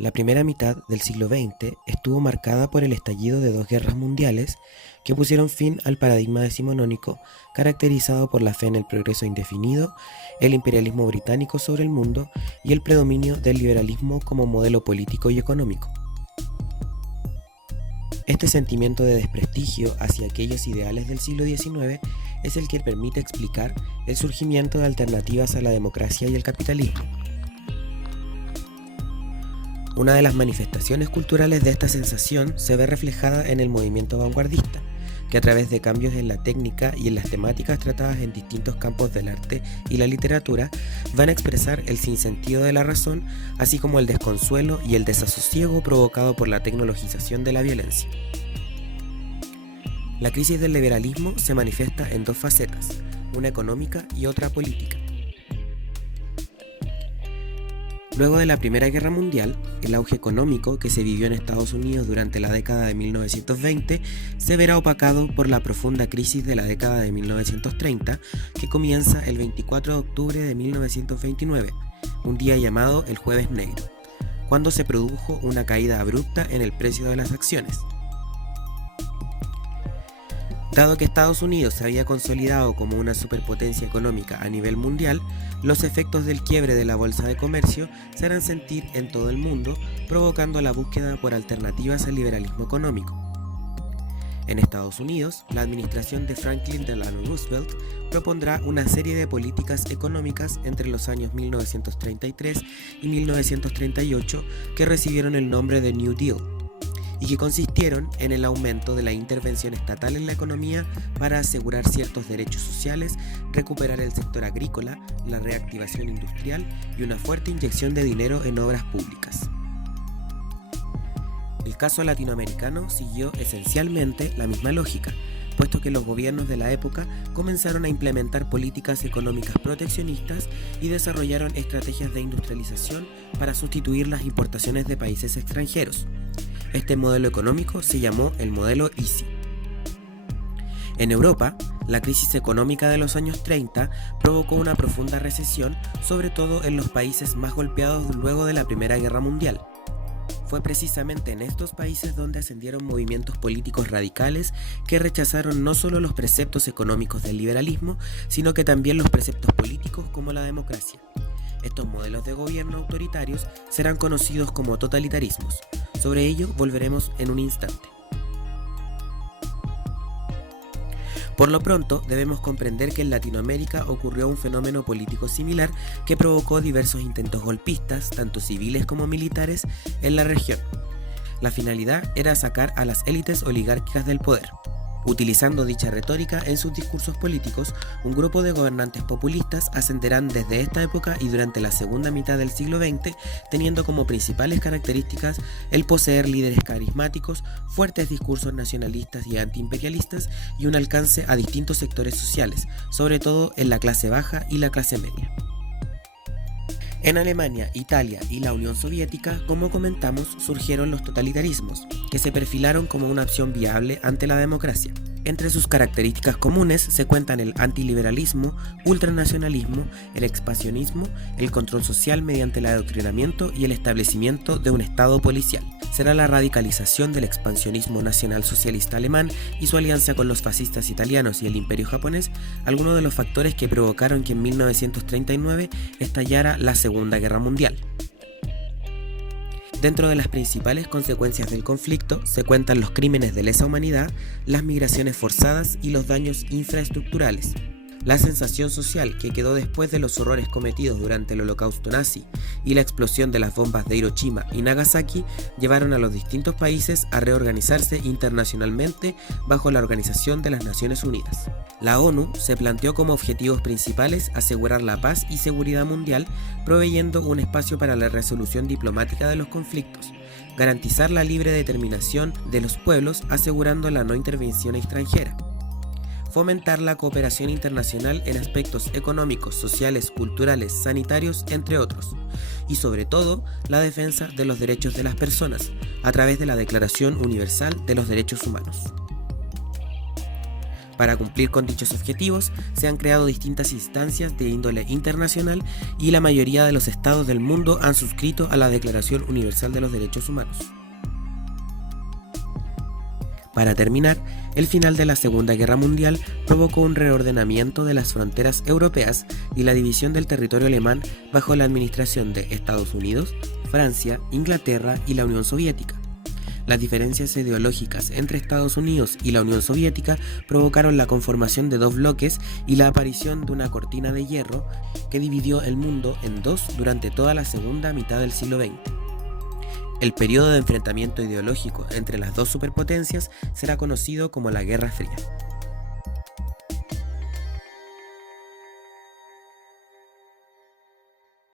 La primera mitad del siglo XX estuvo marcada por el estallido de dos guerras mundiales que pusieron fin al paradigma decimonónico caracterizado por la fe en el progreso indefinido, el imperialismo británico sobre el mundo y el predominio del liberalismo como modelo político y económico. Este sentimiento de desprestigio hacia aquellos ideales del siglo XIX es el que permite explicar el surgimiento de alternativas a la democracia y el capitalismo. Una de las manifestaciones culturales de esta sensación se ve reflejada en el movimiento vanguardista, que a través de cambios en la técnica y en las temáticas tratadas en distintos campos del arte y la literatura, van a expresar el sinsentido de la razón, así como el desconsuelo y el desasosiego provocado por la tecnologización de la violencia. La crisis del liberalismo se manifiesta en dos facetas, una económica y otra política. Luego de la Primera Guerra Mundial, el auge económico que se vivió en Estados Unidos durante la década de 1920 se verá opacado por la profunda crisis de la década de 1930, que comienza el 24 de octubre de 1929, un día llamado el Jueves Negro, cuando se produjo una caída abrupta en el precio de las acciones. Dado que Estados Unidos se había consolidado como una superpotencia económica a nivel mundial, los efectos del quiebre de la bolsa de comercio se harán sentir en todo el mundo, provocando la búsqueda por alternativas al liberalismo económico. En Estados Unidos, la administración de Franklin Delano Roosevelt propondrá una serie de políticas económicas entre los años 1933 y 1938 que recibieron el nombre de New Deal, y que consistieron en el aumento de la intervención estatal en la economía para asegurar ciertos derechos sociales, recuperar el sector agrícola, la reactivación industrial y una fuerte inyección de dinero en obras públicas. El caso latinoamericano siguió esencialmente la misma lógica, puesto que los gobiernos de la época comenzaron a implementar políticas económicas proteccionistas y desarrollaron estrategias de industrialización para sustituir las importaciones de países extranjeros. Este modelo económico se llamó el modelo Easy. En Europa, la crisis económica de los años 30 provocó una profunda recesión, sobre todo en los países más golpeados luego de la Primera Guerra Mundial. Fue precisamente en estos países donde ascendieron movimientos políticos radicales que rechazaron no solo los preceptos económicos del liberalismo, sino que también los preceptos políticos como la democracia. Estos modelos de gobierno autoritarios serán conocidos como totalitarismos. Sobre ello volveremos en un instante. Por lo pronto, debemos comprender que en Latinoamérica ocurrió un fenómeno político similar que provocó diversos intentos golpistas, tanto civiles como militares, en la región. La finalidad era sacar a las élites oligárquicas del poder. Utilizando dicha retórica en sus discursos políticos, un grupo de gobernantes populistas ascenderán desde esta época y durante la segunda mitad del siglo XX, teniendo como principales características el poseer líderes carismáticos, fuertes discursos nacionalistas y antiimperialistas y un alcance a distintos sectores sociales, sobre todo en la clase baja y la clase media. En Alemania, Italia y la Unión Soviética, como comentamos, surgieron los totalitarismos, que se perfilaron como una opción viable ante la democracia. Entre sus características comunes se cuentan el antiliberalismo, ultranacionalismo, el expansionismo, el control social mediante el adoctrinamiento y el establecimiento de un Estado policial. Será la radicalización del expansionismo nacional socialista alemán y su alianza con los fascistas italianos y el imperio japonés, algunos de los factores que provocaron que en 1939 estallara la Segunda Guerra Mundial. Dentro de las principales consecuencias del conflicto se cuentan los crímenes de lesa humanidad, las migraciones forzadas y los daños infraestructurales. La sensación social que quedó después de los horrores cometidos durante el Holocausto nazi y la explosión de las bombas de Hiroshima y Nagasaki llevaron a los distintos países a reorganizarse internacionalmente bajo la Organización de las Naciones Unidas. La ONU se planteó como objetivos principales asegurar la paz y seguridad mundial, proveyendo un espacio para la resolución diplomática de los conflictos, garantizar la libre determinación de los pueblos asegurando la no intervención extranjera, fomentar la cooperación internacional en aspectos económicos, sociales, culturales, sanitarios, entre otros, y sobre todo la defensa de los derechos de las personas a través de la Declaración Universal de los Derechos Humanos. Para cumplir con dichos objetivos, se han creado distintas instancias de índole internacional y la mayoría de los estados del mundo han suscrito a la Declaración Universal de los Derechos Humanos. Para terminar, el final de la Segunda Guerra Mundial provocó un reordenamiento de las fronteras europeas y la división del territorio alemán bajo la administración de Estados Unidos, Francia, Inglaterra y la Unión Soviética. Las diferencias ideológicas entre Estados Unidos y la Unión Soviética provocaron la conformación de dos bloques y la aparición de una cortina de hierro que dividió el mundo en dos durante toda la segunda mitad del siglo XX. El periodo de enfrentamiento ideológico entre las dos superpotencias será conocido como la Guerra Fría.